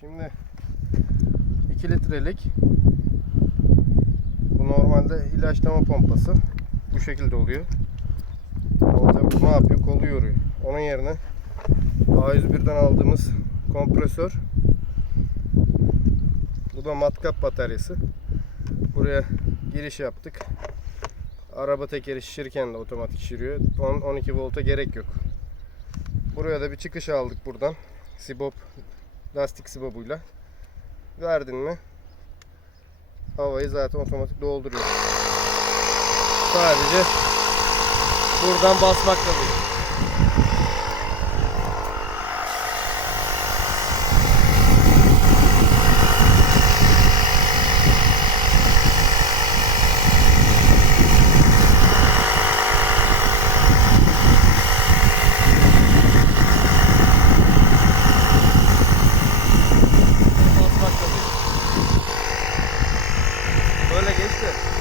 Şimdi 2 litrelik bu normalde ilaçlama pompası bu şekilde oluyor. O tabii ne yapıyor? Kolu yoruyor. Onun yerine A101'den aldığımız kompresör bu da matkap bataryası. Buraya giriş yaptık. Araba tekeri şişirirken de otomatik şişiriyor. 10-12 volta gerek yok. Buraya da bir çıkış aldık buradan. Sibop lastik sibobuyla. Verdin mi havayı zaten otomatik dolduruyor. Sadece buradan basmakla değil. That's good.